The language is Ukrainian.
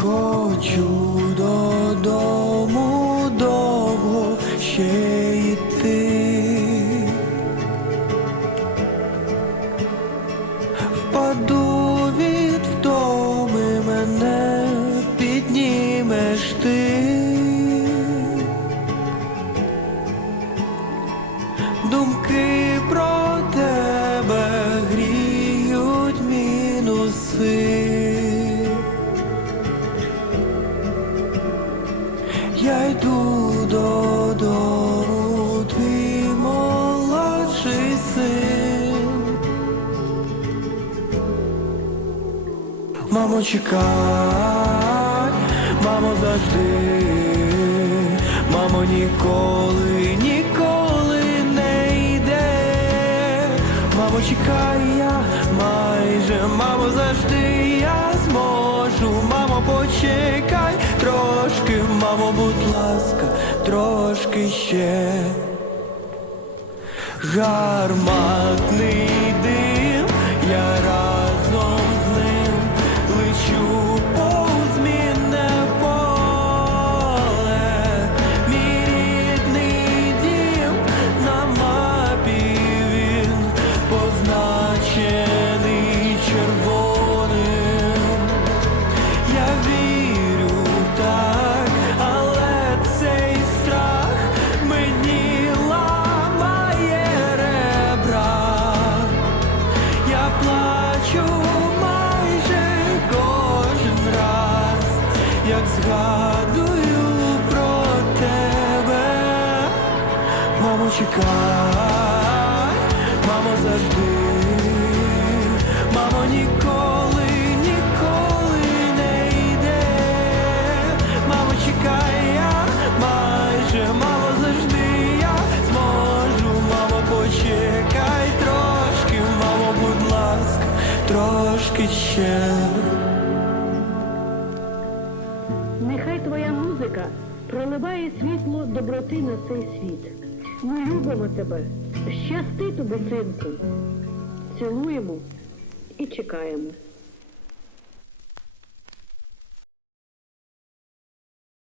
Хочу додому довго ще Я йду додому, твій молодший син. Мамо, чекай, мамо, завжди, мамо, ніколи, ніколи не йде. Мамо, чекай, я майже, мамо, завжди я зможу. Мамо, почекай мамо, будь ласка, трошки ще. Гарматний плачу майже кожен раз, як згадую про тебе. Мамо, чекай, мамо, завжди, мамо, ніколи, трошки ще. Нехай твоя музика проливає світло доброти на цей світ. Ми любимо тебе. Щасти тобі, синку. Цілуємо і чекаємо.